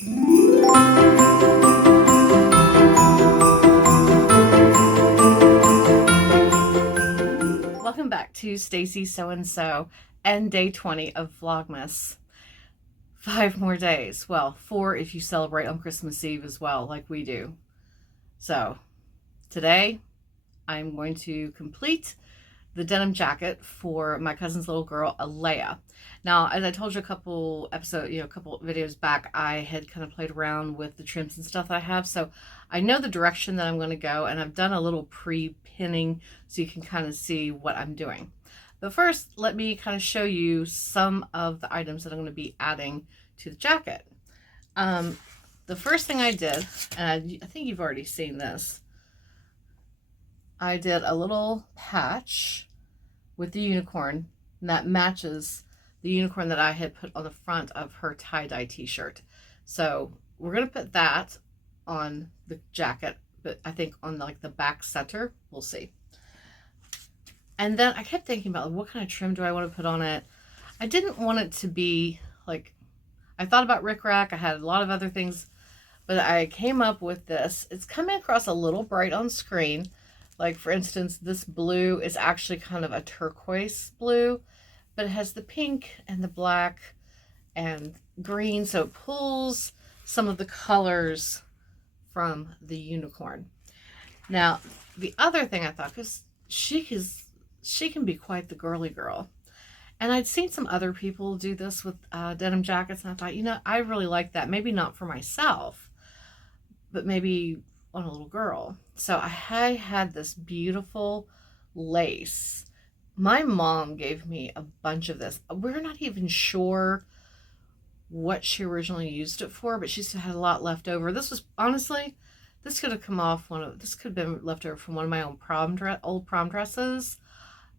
Welcome back to Stacy So and So and day 20 of Vlogmas. 5 more days. Well, 4 if you celebrate on Christmas Eve as well, like we do. So today I'm going to complete the denim jacket for my cousin's little girl, Alea. Now, as I told you a couple videos back, I had kind of played around with the trims and stuff that I have. So I know the direction that I'm going to go, and I've done a little pre-pinning so you can kind of see what I'm doing. But first, let me kind of show you some of the items that I'm going to be adding to the jacket. The first thing I did, and I think you've already seen this, I did a little patch with the unicorn, and that matches the unicorn that I had put on the front of her tie-dye t-shirt. So we're going to put that on the jacket, but I think on like the back center, we'll see. And then I kept thinking about what kind of trim do I want to put on it. I didn't want it to be like, I thought about rickrack, I had a lot of other things, but I came up with this. It's coming across a little bright on screen. Like, for instance, this blue is actually kind of a turquoise blue, but it has the pink and the black and green, so it pulls some of the colors from the unicorn. Now, the other thing I thought, because she can be quite the girly girl, and I'd seen some other people do this with denim jackets, and I thought, you know, I really like that. Maybe not for myself, but maybe on a little girl. So I had this beautiful lace. My mom gave me a bunch of this. We're not even sure what she originally used it for, but she still had a lot left over. This was, honestly, this could have come off this could have been left over from one of my own old prom dresses.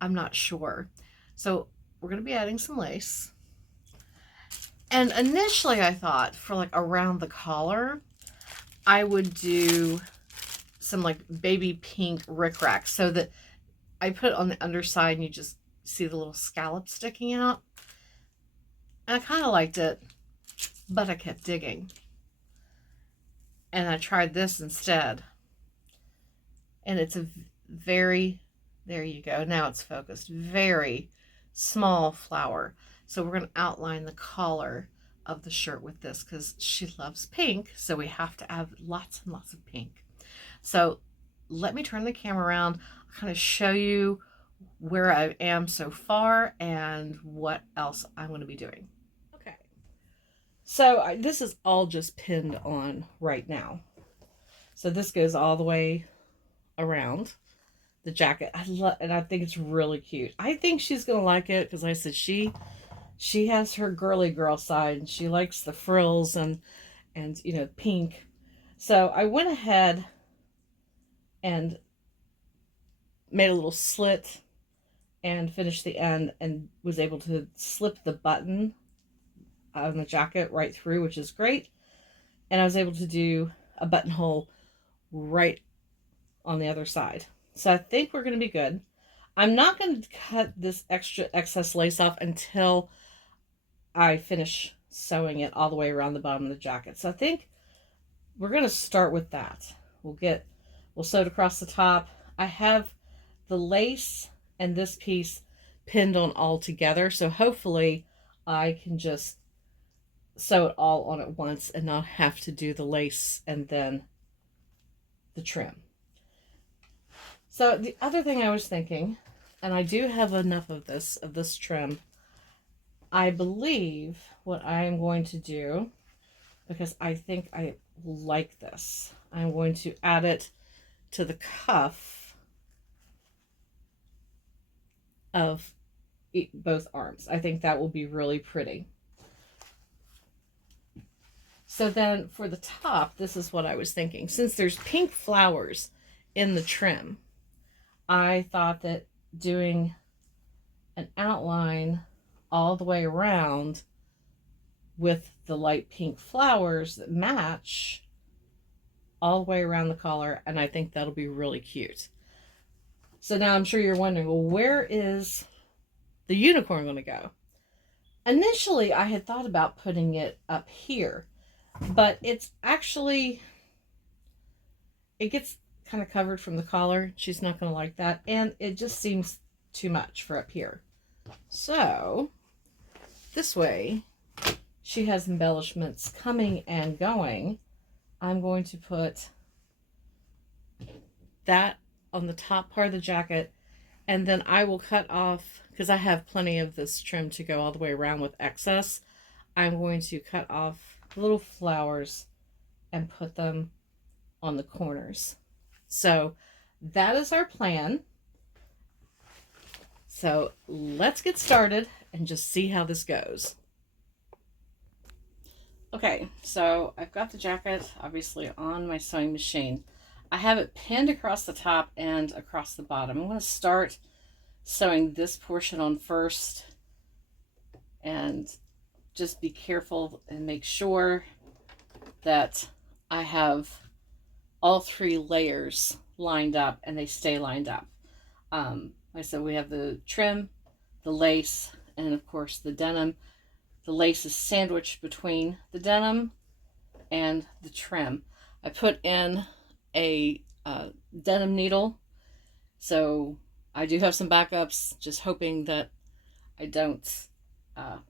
I'm not sure. So we're going to be adding some lace. And initially I thought for like around the collar, I would do some like baby pink rickrack so that I put it on the underside and you just see the little scallop sticking out. And I kind of liked it, but I kept digging. And I tried this instead. And it's a very, there you go, now it's focused, very small flower. So we're going to outline the collar of the shirt with this because she loves pink, so we have to have lots and lots of pink. So let me turn the camera around. I'll kind of show you where I am so far and what else I'm going to be doing. Okay, so this is all just pinned on right now. So this goes all the way around the jacket. And I think it's really cute. I think she's going to like it because I said she has her girly girl side and she likes the frills and you know, pink. So I went ahead and made a little slit and finished the end and was able to slip the button on the jacket right through, which is great. And I was able to do a buttonhole right on the other side. So I think we're going to be good. I'm not going to cut this excess lace off until I finish sewing it all the way around the bottom of the jacket. So I think we're going to start with that. We'll sew it across the top. I have the lace and this piece pinned on all together. So hopefully I can just sew it all on at once and not have to do the lace and then the trim. So the other thing I was thinking, and I do have enough of this trim, I believe what I am going to do, because I think I like this, I'm going to add it to the cuff of both arms. I think that will be really pretty. So then for the top, this is what I was thinking. Since there's pink flowers in the trim, I thought that doing an outline all the way around with the light pink flowers that match all the way around the collar, and I think that'll be really cute. So now I'm sure you're wondering, well, where is the unicorn going to go? Initially, I had thought about putting it up here, but it's actually, it gets kind of covered from the collar. She's not going to like that. And it just seems too much for up here. So this way, she has embellishments coming and going. I'm going to put that on the top part of the jacket, and then I will cut off, because I have plenty of this trim to go all the way around with excess. I'm going to cut off little flowers and put them on the corners. So that is our plan. So let's get started and just see how this goes. Okay, so I've got the jacket obviously on my sewing machine. I have it pinned across the top and across the bottom. I'm going to start sewing this portion on first, and just be careful and make sure that I have all 3 layers lined up and they stay lined up. Like I said, we have the trim, the lace, and of course the denim. The lace is sandwiched between the denim and the trim. I put in a denim needle, so I do have some backups, just hoping that I don't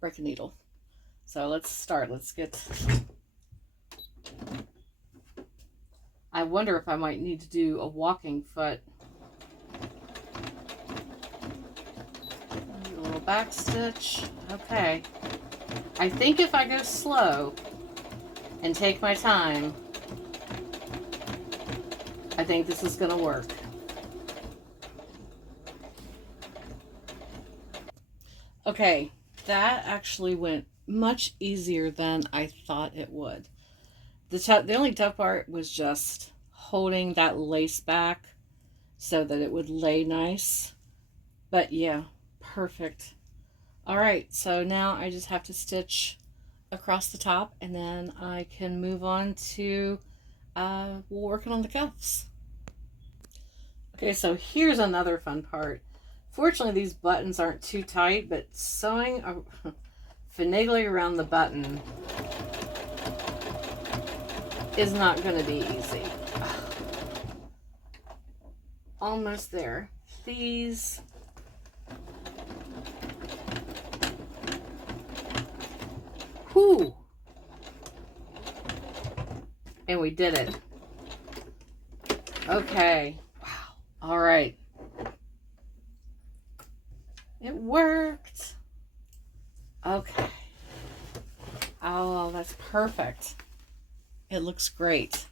break a needle. So let's start. Let's get... I wonder if I might need to do a walking foot. A little back stitch. Okay. I think if I go slow and take my time, I think this is going to work. Okay, that actually went much easier than I thought it would. The only tough part was just holding that lace back so that it would lay nice. But yeah, perfect. All right, so now I just have to stitch across the top, and then I can move on to working on the cuffs. Okay, so here's another fun part. Fortunately, these buttons aren't too tight, but sewing finagling around the button is not going to be easy. Almost there. These... Whew! And we did it. Okay. Wow. All right. It worked. Okay. Oh, that's perfect. It looks great.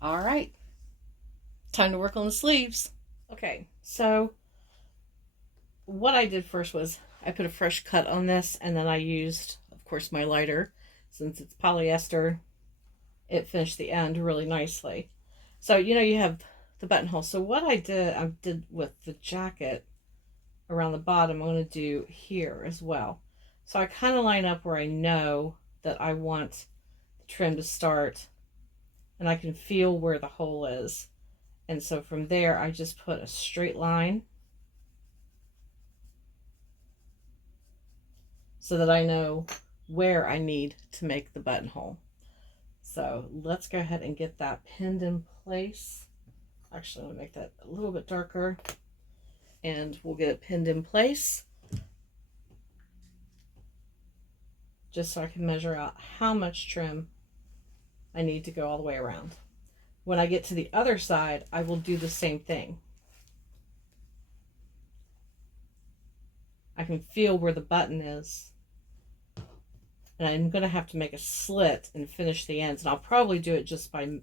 All right. Time to work on the sleeves. Okay, so what I did first was I put a fresh cut on this, and then I used, of course, my lighter. Since it's polyester, it finished the end really nicely. So, you know, you have the buttonhole. So what I did with the jacket around the bottom, I'm going to do here as well. So I kind of line up where I know that I want the trim to start, and I can feel where the hole is. And so from there, I just put a straight line so that I know where I need to make the buttonhole. So let's go ahead and get that pinned in place. Actually, I'm going to make that a little bit darker, and we'll get it pinned in place just so I can measure out how much trim I need to go all the way around. When I get to the other side, I will do the same thing. I can feel where the button is, and I'm going to have to make a slit and finish the ends, and I'll probably do it just by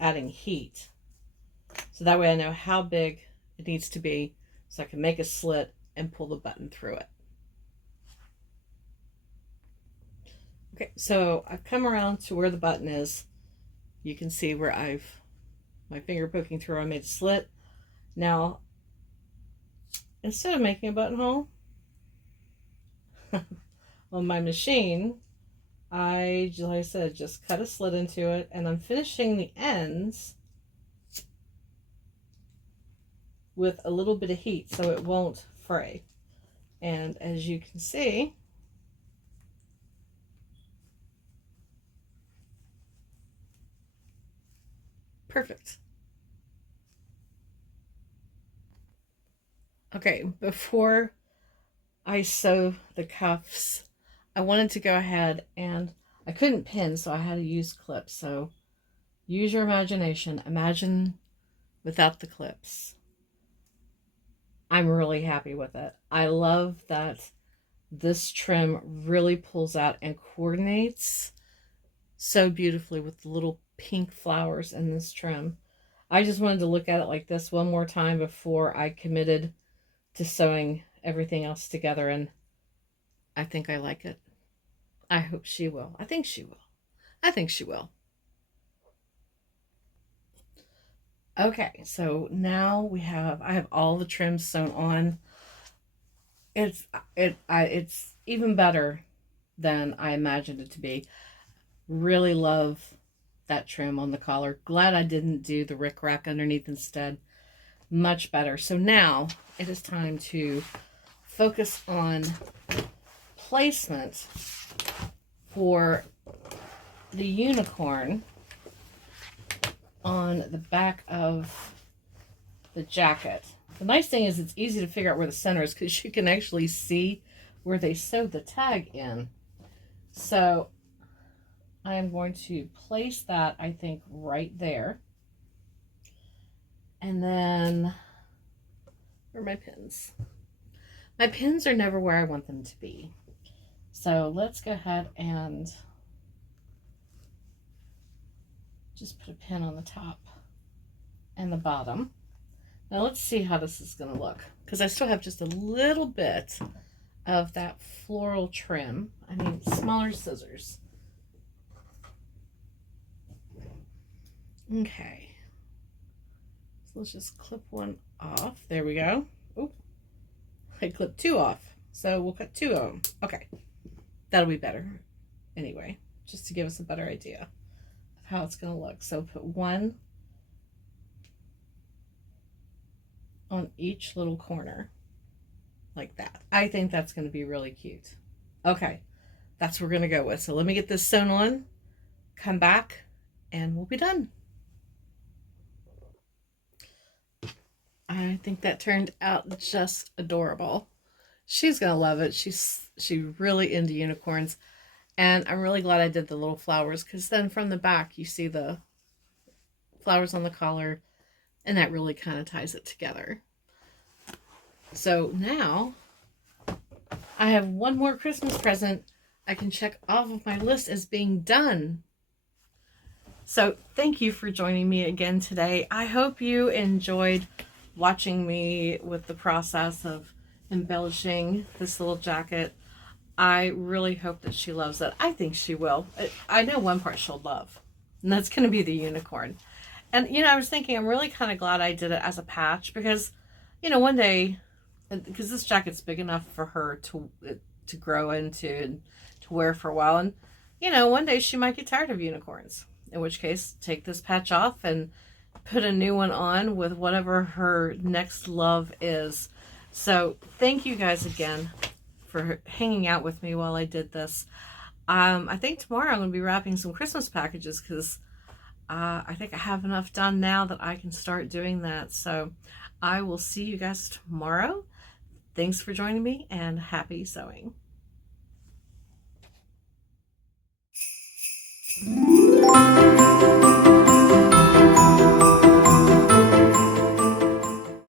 adding heat. So that way I know how big it needs to be, so I can make a slit and pull the button through it. Okay, so I've come around to where the button is. You can see where my finger poking through, I made a slit. Now, instead of making a buttonhole on my machine, like I said, just cut a slit into it, and I'm finishing the ends with a little bit of heat so it won't fray. And as you can see, Perfect. Okay, before I sew the cuffs, I wanted to go ahead and I couldn't pin, so I had to use clips. So use your imagination. Imagine without the clips. I'm really happy with it. I love that this trim really pulls out and coordinates so beautifully with the little pink flowers in this trim. I just wanted to look at it like this one more time before I committed to sewing everything else together, and I think I like it. I hope she will. I think she will. I think she will. Okay, so now I have all the trims sewn on. It's even better than I imagined it to be. Really love that trim on the collar. Glad I didn't do the rickrack underneath instead. Much better. So now it is time to focus on placement for the unicorn on the back of the jacket. The nice thing is it's easy to figure out where the center is because you can actually see where they sewed the tag in. So I am going to place that, I think, right there. And then, where are my pins? My pins are never where I want them to be. So let's go ahead and just put a pin on the top and the bottom. Now let's see how this is going to look, because I still have just a little bit of that floral trim. I need smaller scissors. Okay, so let's just clip one off. There we go. Oop, I clipped two off, so we'll cut two of them. Okay, that'll be better anyway, just to give us a better idea of how it's going to look. So put one on each little corner like that. I think that's going to be really cute. Okay, that's what we're going to go with. So let me get this sewn on, come back, and we'll be done. I think that turned out just adorable. She's going to love it. She's really into unicorns. And I'm really glad I did the little flowers, because then from the back you see the flowers on the collar, and that really kind of ties it together. So now I have one more Christmas present I can check off of my list as being done. So thank you for joining me again today. I hope you enjoyed watching me with the process of embellishing this little jacket. I really hope that she loves it. I think she will. I know one part she'll love, and that's going to be the unicorn. And, I was thinking, I'm really kind of glad I did it as a patch, because, one day, because this jacket's big enough for her to grow into and to wear for a while. And, one day she might get tired of unicorns, in which case take this patch off and put a new one on with whatever her next love is. So thank you guys again for hanging out with me while I did this. I think tomorrow I'm going to be wrapping some Christmas packages, because I think I have enough done now that I can start doing that. So I will see you guys tomorrow. Thanks for joining me, and happy sewing.